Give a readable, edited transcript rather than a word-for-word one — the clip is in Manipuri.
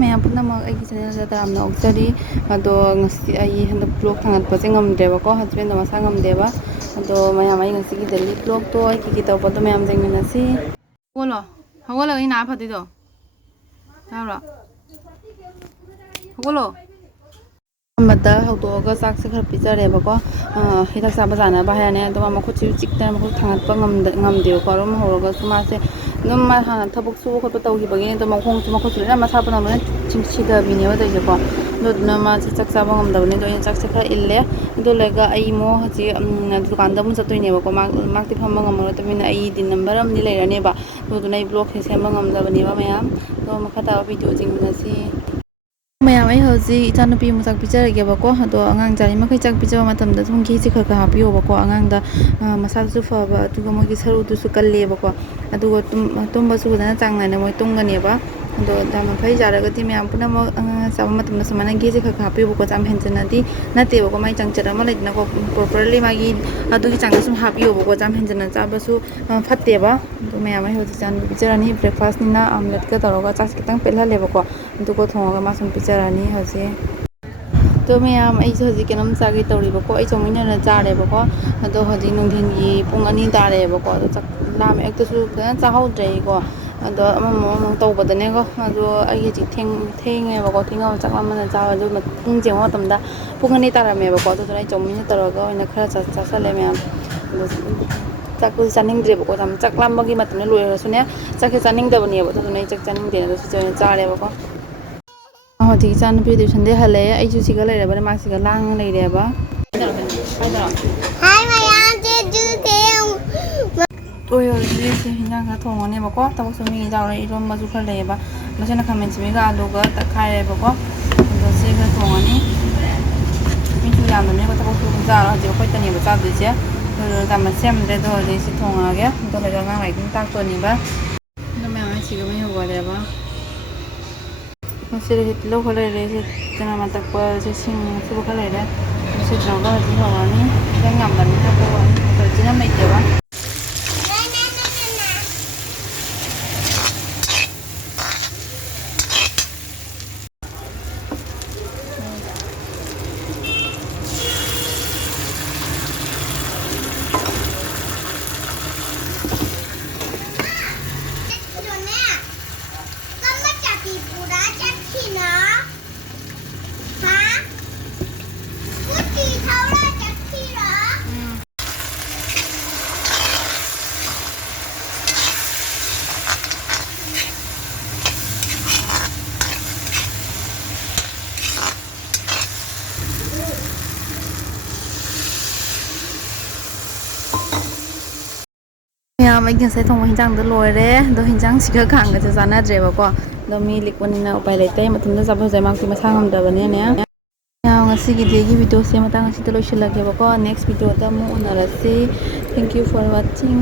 ꯃꯌꯥꯝ ꯄꯨꯝꯅꯃꯛ ꯑꯩꯒꯤ ꯆꯦꯅꯦꯜꯗ ꯇꯔꯥꯝꯅ ꯑꯣꯛꯆꯔꯤ ꯑꯗꯣ ꯉꯁꯤ ꯑꯩ ꯍꯟꯗꯛ ꯕ꯭ꯂꯣꯛ ꯊꯥꯡꯒꯠꯄꯁꯦ ꯉꯝꯗ꯭ꯔꯦꯕꯀꯣ ꯍꯁꯕꯦꯟꯗꯣ ꯃꯁꯥ ꯉꯝꯗꯦꯕ ꯑꯗꯣ ꯃꯌꯥꯝ ꯑꯩ ꯉꯁꯤꯒꯤ ꯗꯦꯂꯤ ꯕ꯭ꯂꯣꯛꯇꯣ ꯑꯩ ꯀꯩꯀꯩ ꯇꯧꯕꯗꯣ ꯃꯌꯥꯝ ꯌꯦꯡꯃꯤꯟꯅꯁꯤ ꯍꯧꯒꯠꯂꯣ ꯍꯧꯒꯠꯂꯒ ꯑꯩ ꯅꯥ ꯐꯗꯣꯏꯗꯣ ꯇꯥꯕ꯭ꯔꯣ ꯍꯧꯒꯠꯂꯣ ꯑꯃꯗ ꯍꯧꯗꯣꯛꯑꯒ ꯆꯥꯛꯁꯦ ꯈꯔ ꯄꯤꯖꯔꯦꯕꯀꯣ ꯍꯤꯗꯥꯛ ꯆꯥꯕ ꯆꯥꯅꯕ ꯍꯥꯏꯔꯅꯤ ꯑꯗꯨꯒ ꯃꯈꯨꯠꯁꯤꯁꯨ ꯆꯤꯛꯇꯅ ꯃꯈꯨꯠ ꯊꯥꯡꯒꯠꯄ ꯉꯝꯗꯦꯕꯀꯣ ꯑꯗꯨꯝ ꯍꯧꯔꯒꯁꯨ ꯃꯥꯁꯦ ꯑꯗꯨꯝ ꯃꯥ ꯍꯥꯟꯅ ꯊꯕꯛ ꯁꯨꯕ ꯈꯣꯠꯄ ꯇꯧꯈꯤꯕꯒꯤꯅꯤ ꯑꯗꯣ ꯃꯈꯣꯡꯁꯨ ꯃꯈꯨꯠꯁꯨ ꯂꯣꯏꯅ ꯃꯁꯥ ꯄꯨꯝꯅꯃꯛ ꯂꯣꯏꯅ ꯁꯤꯊꯕꯤꯅꯦꯕ ꯇꯧꯔꯤꯁꯦꯀꯣ ꯑꯗꯨꯗꯨꯅ ꯃꯥꯁꯦ ꯆꯥꯛ ꯆꯥꯕ ꯉꯝꯗꯕꯅꯤ ꯑꯗꯣ ꯑꯩꯅ ꯆꯥꯛꯁꯦ ꯈꯔ ꯏꯜꯂꯦ ꯑꯗꯨ ꯂꯩꯔꯒ ꯑꯩ ꯑꯃꯨꯛ ꯍꯧꯖꯤꯛ ꯗꯨꯀꯥꯟꯗ ꯑꯃꯨꯛ ꯆꯠꯇꯣꯏꯅꯦꯕꯀꯣ ꯃꯥꯛꯇꯤ ꯐꯝꯕ ꯉꯝꯃꯔꯣꯏꯗꯕꯅꯤꯅ ꯑꯩꯗꯤ ꯅꯝꯕꯔ ꯑꯃꯗꯤ ꯂꯩꯔꯅꯦꯕ ꯑꯗꯨꯗꯨꯅ ꯑꯩ ꯕ꯭ꯂꯣꯛꯁꯦ ꯁꯦꯝꯕ ꯉꯝꯗꯕꯅꯦꯕ ꯃꯌꯥꯝ ꯑꯗꯣ ꯃꯈꯥ ꯇꯥꯕ ꯚꯤꯗꯤꯑꯣ ꯌꯦꯡꯃꯤꯟꯅꯁꯤ ꯃꯌꯥꯝ ꯑꯩ ꯍꯧꯖꯤꯛ ꯏꯆꯥꯅꯨꯄꯤ ꯑꯃꯨꯛ ꯆꯥꯛ ꯄꯤꯖꯔꯒꯦꯕꯀꯣ ꯑꯗꯣ ꯑꯉꯥꯡ ꯆꯥꯔꯤꯃꯈꯩ ꯆꯥꯛ ꯄꯤꯖꯕ ꯃꯇꯝꯗ ꯑꯗꯨꯝ ꯘꯤꯁꯦ ꯈꯔ ꯈꯔ ꯍꯥꯞꯄꯤꯌꯣꯕꯀꯣ ꯑꯉꯥꯡꯗ ꯃꯁꯥꯁꯨ ꯐꯕ ꯑꯗꯨꯒ ꯃꯣꯏꯒꯤ ꯁꯔꯨꯗꯨꯁꯨ ꯀꯜꯂꯦꯕꯀꯣ ꯑꯗꯨꯒ ꯇꯨꯝꯕꯁꯨ ꯐꯖꯅ ꯆꯥꯡ ꯅꯥꯏꯅ ꯃꯣꯏ ꯇꯨꯝꯒꯅꯦꯕ ꯑꯗꯣ ꯌꯥꯝꯅ ꯌꯥꯔꯒꯗꯤ ꯃꯌꯥꯝ ꯄꯨꯝꯅꯃꯛ ꯑꯉꯥꯡ ꯆꯥꯕ ꯃꯇꯝꯗ ꯁꯨꯃꯥꯏꯅ ꯘꯤꯁꯦ ꯈꯔ ꯈꯔ ꯍꯥꯞꯄꯤꯌꯣꯕꯀꯣ ꯌꯥꯝ ꯍꯦꯟꯖꯟꯅꯗꯤ ꯅꯠꯇꯦꯕꯀꯣ ꯃꯥꯒꯤ ꯆꯥꯡꯆꯠ ꯑꯃ ꯂꯩꯗꯅꯀꯣ ꯄ꯭ꯔꯣꯄꯔꯂꯤ ꯃꯥꯒꯤ ꯑꯗꯨꯒꯤ ꯆꯥꯡꯗ ꯁꯨꯝ ꯍꯥꯞꯄꯤꯌꯣꯕꯀꯣ ꯌꯥꯝ ꯍꯦꯟꯖꯟꯅ ꯆꯥꯕꯁꯨ ꯐꯠꯇꯦꯕ ꯑꯗꯣ ꯃꯌꯥꯝ ꯑꯩ ꯍꯧꯖꯤꯛ ꯏꯆꯥꯅꯨꯄꯤ ꯄꯤꯖꯔꯅꯤ ꯕ꯭ꯔꯦꯛꯐꯥꯁꯅꯤꯅ ꯑꯝꯂꯦꯠꯀ ꯇꯧꯔꯒ ꯆꯥꯛꯁꯦ ꯈꯤꯇꯪ ꯄꯦꯠꯍꯜꯂꯦꯕꯀꯣ ꯑꯗꯨꯒ ꯊꯣꯡꯉꯒ ꯃꯥ ꯁꯨꯝ ꯄꯤꯖꯔꯅꯤ ꯍꯧꯖꯤꯛ ꯑꯗꯣ ꯃꯌꯥꯝ ꯑꯩꯁꯦ ꯍꯧꯖꯤꯛ ꯀꯩꯅꯣꯝ ꯆꯥꯒꯦ ꯇꯧꯔꯤꯕꯀꯣ ꯑꯩ ꯆꯧꯃꯤꯟ ꯆꯥꯔꯦꯕꯀꯣ ꯑꯗꯣ ꯍꯧꯖꯤꯛ ꯅꯨꯡꯊꯤꯟꯒꯤ ꯄꯨꯡ 2 ꯇꯥꯔꯛꯑꯦꯕꯀꯣ ꯑꯗꯣ ꯆꯥꯛ ꯂꯥꯝꯃꯦ ꯑꯌꯨꯛꯇꯁꯨ ꯐꯖꯅ ꯆꯥꯍꯧꯗ꯭ꯔꯦ ꯑꯩꯀꯣ ꯑꯗꯣ ꯑꯃꯃꯨꯛ ꯇꯧꯕꯗꯅꯦꯀꯣ ꯑꯗꯣ ꯑꯩ ꯍꯧꯖꯤꯛ ꯊꯦꯡꯉꯦꯕꯀꯣ ꯊꯦꯡꯉꯒ ꯆꯥꯛ ꯂꯥꯝꯃꯟꯅ ꯆꯥꯕ ꯑꯗꯨ ꯄꯨꯡ ꯌꯦꯡꯕ ꯃꯇꯝꯗ ꯄꯨꯡ 2 ꯇꯥꯔꯝꯃꯦꯕꯀꯣ ꯑꯗꯨꯗꯨꯅ ꯑꯩ ꯆꯧꯃꯤꯟ ꯇꯧꯔꯒ ꯑꯣꯏꯅ ꯈꯔ ꯆꯥꯁꯜꯂꯦ ꯃꯌꯥꯝ ꯑꯗꯣ ꯆꯥꯛꯄꯨꯗꯤ ꯆꯥꯅꯤꯡꯗ꯭ꯔꯦꯕꯀꯣ ꯆꯥꯛ ꯂꯥꯝꯕꯒꯤ ꯃꯇꯝꯗ ꯂꯣꯏꯔꯒꯁꯨꯅꯦ ꯆꯥꯛꯁꯦ ꯆꯥꯅꯤꯡꯗꯕꯅꯦꯕ ꯑꯗꯨꯗꯨꯅ ꯑꯩ ꯆꯥꯛ ꯆꯥꯅꯤꯡꯗꯦꯅ ꯑꯗꯣ ꯁꯤꯁꯦ ꯑꯣꯏꯅ ꯆꯥꯔꯦꯕꯀꯣ ꯍꯧꯖꯤꯛ ꯏꯆꯥꯅꯨꯄꯤ ꯇ꯭ꯌꯨꯁꯟꯗꯩ ꯍꯜꯂꯛꯑꯦ ꯑꯩꯁꯨ ꯁꯤꯒ ꯂꯩꯔꯕꯅꯤꯅ ꯃꯥ ꯁꯤꯒ ꯂꯥꯡꯉ ꯂꯩꯔꯦꯕ ꯍꯧꯖꯤꯛ ꯍꯧꯖꯤꯛꯁꯦ ꯍꯤꯟꯖꯥꯡ ꯈꯔ ꯊꯣꯡꯉꯅꯦꯕꯀꯣ ꯊꯕꯛꯁꯨ ꯃꯤ ꯌꯥꯎꯔꯦ ꯏꯔꯣꯟꯕꯁꯨ ꯈꯔ ꯂꯩꯌꯦꯕ ꯃꯁꯤꯅ ꯈꯥꯃꯦꯟ ꯑꯁꯤꯟꯕꯤꯒ ꯑꯂꯨꯒ ꯇꯛꯈꯥꯏꯔꯦꯕꯀꯣ ꯑꯗꯣ ꯁꯤ ꯈꯔ ꯊꯣꯡꯉꯅꯤ ꯃꯤꯁꯨ ꯌꯥꯝꯗꯕꯅꯦꯕ ꯊꯕꯛ ꯁꯨꯕ ꯆꯥꯔꯣ ꯍꯧꯖꯤꯛ ꯑꯩꯈꯣꯏꯇꯅꯦꯕ ꯆꯥꯗꯣꯏꯁꯦ ꯑꯗꯨ ꯌꯥꯝꯅ ꯁꯦꯝꯗ꯭ꯔꯦ ꯑꯗꯣ ꯍꯧꯖꯤꯛ ꯁꯤ ꯊꯣꯡꯉꯛꯑꯒꯦ ꯑꯗꯣ ꯂꯩꯔꯒ ꯑꯉꯥꯡ ꯂꯥꯏꯔꯤꯛ ꯑꯗꯨꯝ ꯇꯥꯛꯇꯣꯏꯅꯦꯕ ꯑꯗꯣ ꯃꯌꯥꯝ ꯁꯤꯒ ꯃꯩ ꯍꯧꯒꯠꯂꯦꯕ ꯁꯤꯗ ꯇꯤꯜꯍꯧ ꯈꯔ ꯂꯩꯔꯦ ꯁꯤ ꯆꯅꯝ ꯇꯛꯄ ꯁꯤ ꯁꯤꯡ ꯁꯨꯕ ꯈꯔ ꯂꯩꯔꯦ ꯁꯤ ꯇꯧꯔꯒ ꯍꯧꯖꯤꯛ ꯍꯧꯔꯅꯤ ꯈꯤꯇꯪ ꯌꯥꯝꯗꯕꯅꯤꯅ ꯍꯧꯔꯅꯤ ꯆꯤꯅꯝ ꯂꯩꯇꯦꯕ ꯃꯌꯥꯝ ꯑꯩꯒꯤ ꯉꯁꯥꯏ ꯊꯣꯡꯕ ꯍꯤꯟꯖꯥꯡꯗꯣ ꯂꯣꯏꯔꯦ ꯑꯗꯣ ꯍꯤꯟꯖꯥꯡꯁꯤꯒ ꯈꯥꯡꯒꯁꯦ ꯆꯥꯟꯅꯗ꯭ꯔꯦꯕꯀꯣ ꯑꯗꯣ ꯃꯤ ꯂꯤꯛꯄꯅꯤꯅ ꯎꯄꯥꯏ ꯂꯩꯇꯦ ꯃꯊꯟꯇ ꯆꯥꯕꯁꯨ ꯃꯥꯛꯇꯤ ꯃꯁꯥ ꯉꯝꯗꯕꯅꯤꯅꯦ ꯉꯁꯤꯒꯤꯗꯤ ꯑꯩꯒꯤ ꯚꯤꯗꯤꯑꯣꯁꯦ ꯃꯇꯥꯡ ꯑꯁꯤꯗ ꯂꯣꯏꯁꯤꯜꯂꯒꯦꯕꯀꯣ ꯅꯦꯛꯁ ꯚꯤꯗꯤꯑꯣꯗ ꯑꯃꯨꯛ ꯎꯅꯔꯁꯤ ꯊꯦꯡꯛ ꯌꯨ ꯐꯣꯔ ꯋꯥꯆꯤꯡ